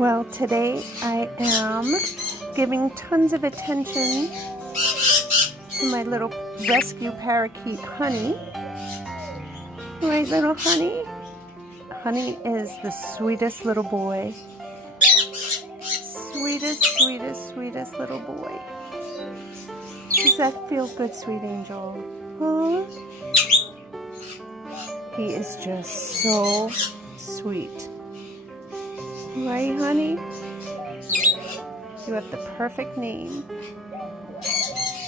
Well, today I am giving tons of attention to my little rescue parakeet, Honey. Right, little Honey? Honey is the sweetest little boy. Sweetest, sweetest, sweetest little boy. Does that feel good, sweet angel? Huh? He is just so sweet. Right, honey? You have the perfect name.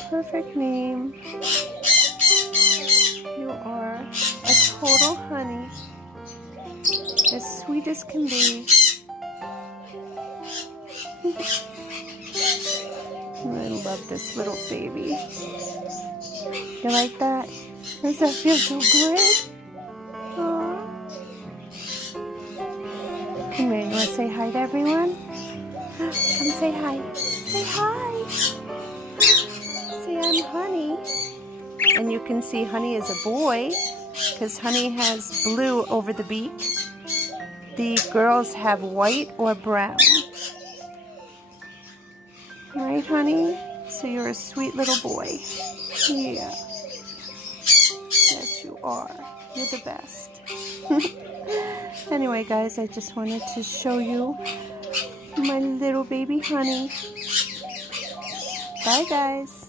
Perfect name. You are a total honey. As sweet as can be. I love this little baby. You like that? Does that feel so good? Aww. Come here, you want to say hi to everyone? Come say hi. Say hi. Say I'm Honey. And you can see Honey is a boy because Honey has blue over the beak. The girls have white or brown. Right, Honey? So you're a sweet little boy. Yeah. Yes, you are. You're the best. Anyway, guys, I just wanted to show you my little baby Honey. Bye, guys.